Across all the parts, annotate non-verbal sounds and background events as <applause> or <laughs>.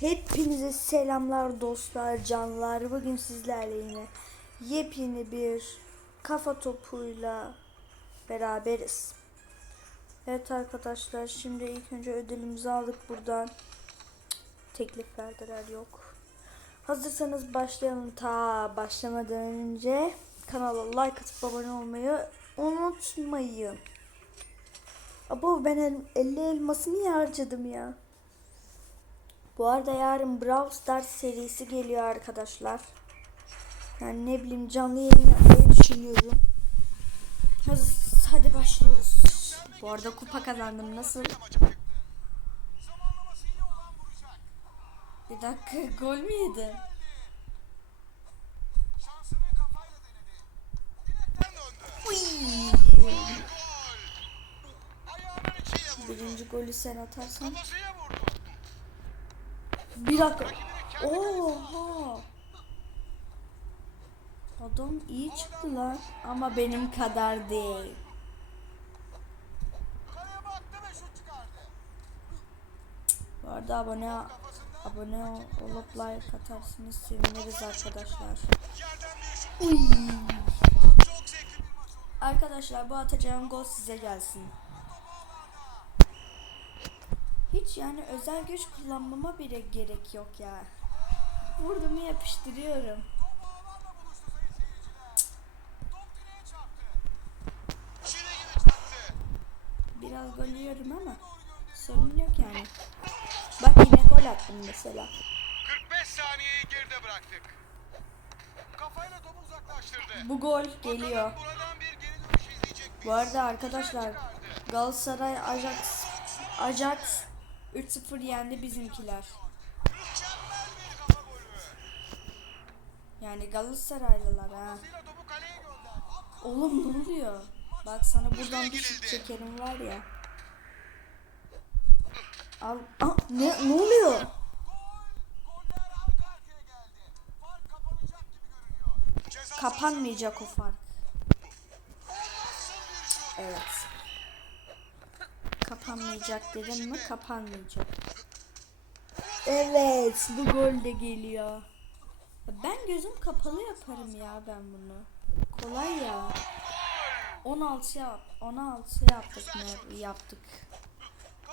Hepinize selamlar dostlar, canlar. Bugün sizlerle yine yepyeni bir kafa topuyla beraberiz. Evet arkadaşlar, şimdi ilk önce ödülümüzü aldık buradan. Teklif verdiler yok. Hazırsanız başlayalım. Ta başlamadan önce kanala like atıp abone olmayı unutmayın. Abo ben el- 50 elması niye harcadım ya? Bu arada yarın Brawl Stars serisi geliyor arkadaşlar. Yani ne bileyim canlı yayın yapmayı düşünüyorum. Hadi, başlıyoruz. Bu arada kupa kazandım. Nasıl? Bir dakika <laughs> gol mü yedi? Birinci golü sen atarsan. Bir dakika. Oha. Adam iyi çıktı lan. Ama benim kadar değil. Bu arada abone abone ol- olup like atarsanız seviniriz arkadaşlar. Uy. Arkadaşlar bu atacağım gol size gelsin. Hiç yani özel güç kullanmama bile gerek yok ya. Vurdum yapıştırıyorum. Biraz gol yiyorum ama sorun yok yani. Bak yine gol attım mesela. 45 saniyeyi geride bıraktık. Kafayla topu uzaklaştırdı. Bu gol geliyor. Bu arada arkadaşlar Galatasaray Ajax Ajax 3-0 yendi bizimkiler. Yani Galatasaraylılar ha. Oğlum ne oluyor? Bak sana buradan bir şut çekerim var ya. Al. Aa, ne ne oluyor? Kapanmayacak o fark. Evet. Kapanmayacak dedim mi? Kapanmayacak. Evet, bu gol de geliyor. Ben gözüm kapalı yaparım ya ben bunu. Kolay ya. 16 yap. 16 yaptık mı? Yaptık.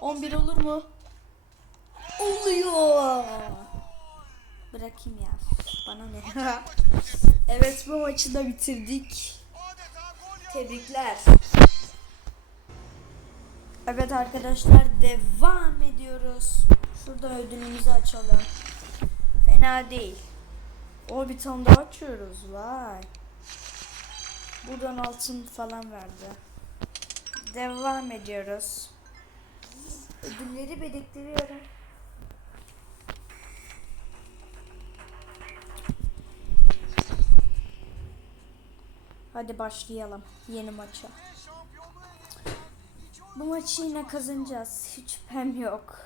11 olur mu? Oluyor. Bırakayım ya. Bana ne? <laughs> evet bu maçı da bitirdik. Tebrikler. Evet arkadaşlar devam ediyoruz. Şurada ödülümüzü açalım. Fena değil. O bir tane daha açıyoruz. Vay. Buradan altın falan verdi. Devam ediyoruz. Ödülleri biriktiriyorum. Hadi başlayalım yeni maça. Bu maçı yine kazanacağız. Hiç şüphem yok.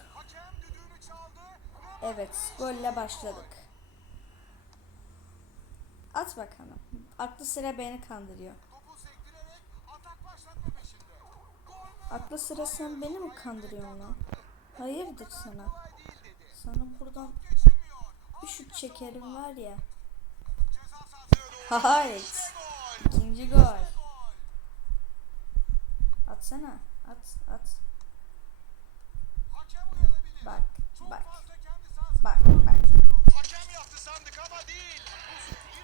Evet, golle başladık. At bakalım. Aklı sıra beni kandırıyor. Aklı sıra sen beni mi kandırıyorsun lan? Hayırdır sana? Sana buradan bir şut çekerim var ya. Gol. İkinci. Gol. Atsana. At, at. Bak, bak. Bak, bak. Hakem yaptı sandık ama değil.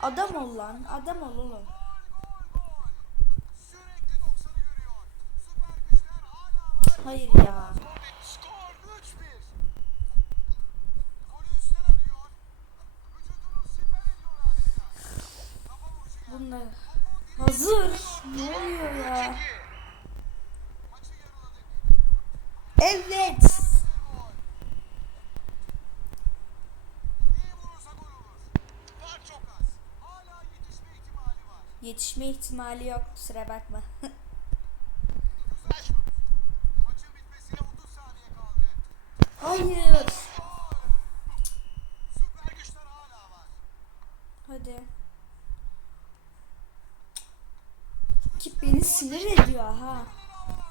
Adam ol lan. Adam ol oğlum. Gol gol gol. Sürekli 90'ı görüyor. Süper güçler hala var. Hayır ya. Skor 3-1. Golü üstten arıyor. Vücudunu siper ediyor adeta. Kafa vuruşu geldi. Bunlar hazır. Ne oluyor ya? Maçı yarıladık. Evet. Bir gol. İyi vurursa gol olur. Var çok az. Hala yetişme ihtimali yok. Kusura bakma. Güzel şut. Maçın bitmesine 30 saniye kaldı. Hayır.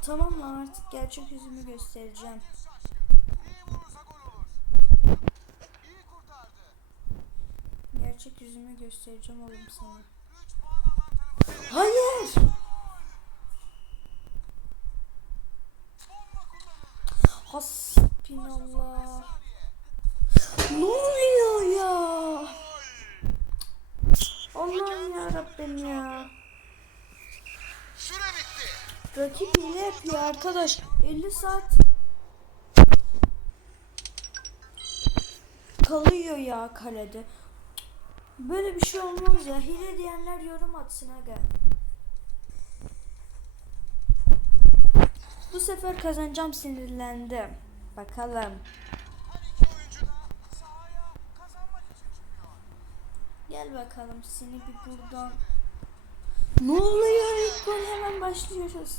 Tamam mı artık gerçek yüzümü göstereceğim. Gerçek yüzümü göstereceğim oğlum sana. Hayır! Hasbinallah. Ne oluyor ya? Allah'ım ya Rabbim ya. Rakip hile yapıyor arkadaş. 50 saat kalıyor ya kalede. Böyle bir şey olmaz ya. Hile diyenler yorum atsın aga. Bu sefer kazanacağım sinirlendim. Bakalım. Gel bakalım seni bir buradan. Ne oluyor? İlk gol hemen başlıyoruz.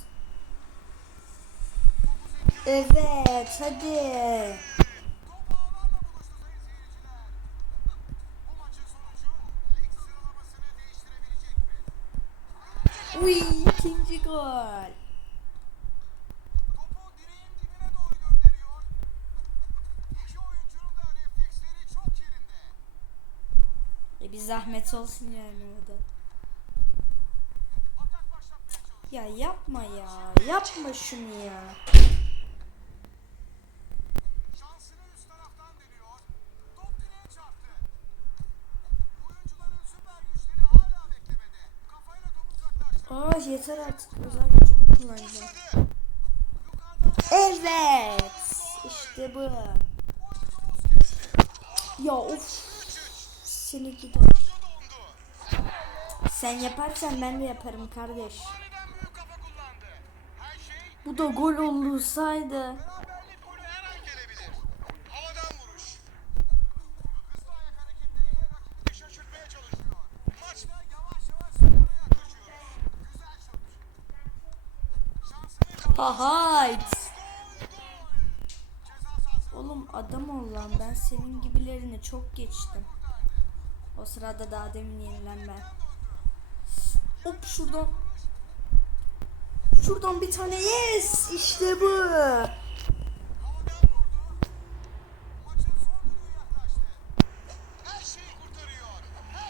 Evet hadi. Uy ikinci gol. E bir zahmet olsun yani o Ya yapma ya. Yapma şunu ya. Uzaklaştırdı. Ah yeter artık. Özel gücümü kullanacağım. Evet. İşte bu. Ya of. Seni gider. Sen yaparsan ben de yaparım kardeş. Bu da gol kapat. Hayt. Oğlum adam ol lan ben senin gibilerini çok geçtim. O sırada daha demin yenilen ben. Hop şuradan. Şuradan bir tane yes işte bu.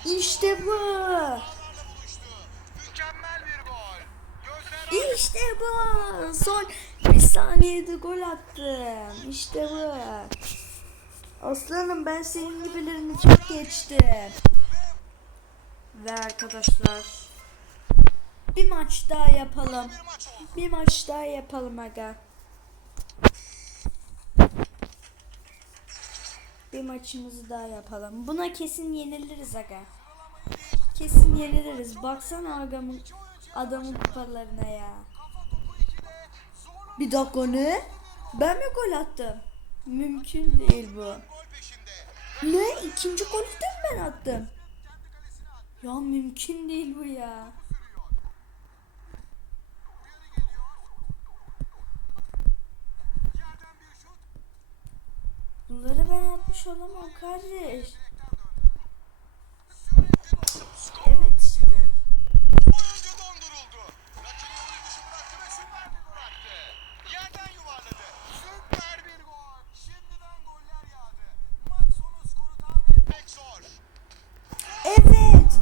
İşte bu. İşte bu. Son bir saniyede gol attım. İşte bu. Aslanım ben senin gibilerini çok geçtim. Ve arkadaşlar bir maç daha yapalım. bir maç daha yapalım aga. Bir maçımızı daha yapalım. Buna kesin yeniliriz aga. Kesin yeniliriz. Baksana agamın adamın kupalarına ya. Kafa topu 2'de zorlu Bir dakika ne? Ben mi gol attım? Mümkün değil bu. Ne? İkinci golü de mi ben attım? Ya mümkün değil bu ya. Sürüyor. Uyarı geliyor. Yerden bir şut. Bunları ben atmış olamam kardeş. Direkten döndü. Sürekli gol. Skor. Evet işte. Oyuncu donduruldu. Rakibi oyun dışı bıraktı ve süper bir gol attı. Yerden yuvarladı. Süper bir gol. Şimdiden goller yağdı. Maç sonu skoru tahmin etmek zor. Evet.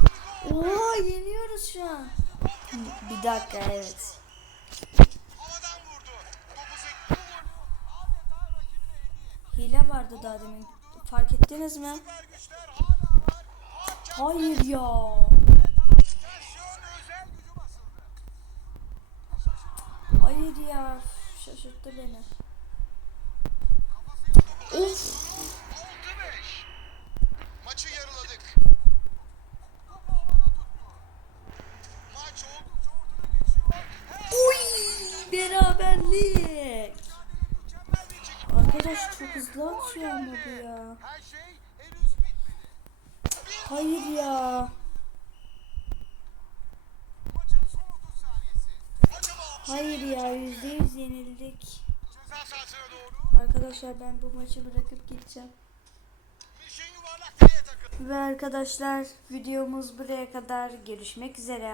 Oha yeniyoruz şu an. Bir dakika evet. Hile vardı daha demin. Fark ettiniz mi? Hayır ya. Hayır ya. Şaşırttı beni. kafasıyla topu. Of. 6-5. Maçı yarıladık. Topu havada tuttu. Maç oldukça ortada geçiyor. Her Uy. Beraberlik. mücadele mükemmel bir çekim. Arkadaş çok ya. Şey henüz bitmedi. Hayır ya. Maçın son 30 saniyesi. Acaba Hayır ya yüzde yüz yenildik. Arkadaşlar ben bu maçı bırakıp gideceğim. Ve arkadaşlar videomuz buraya kadar görüşmek üzere.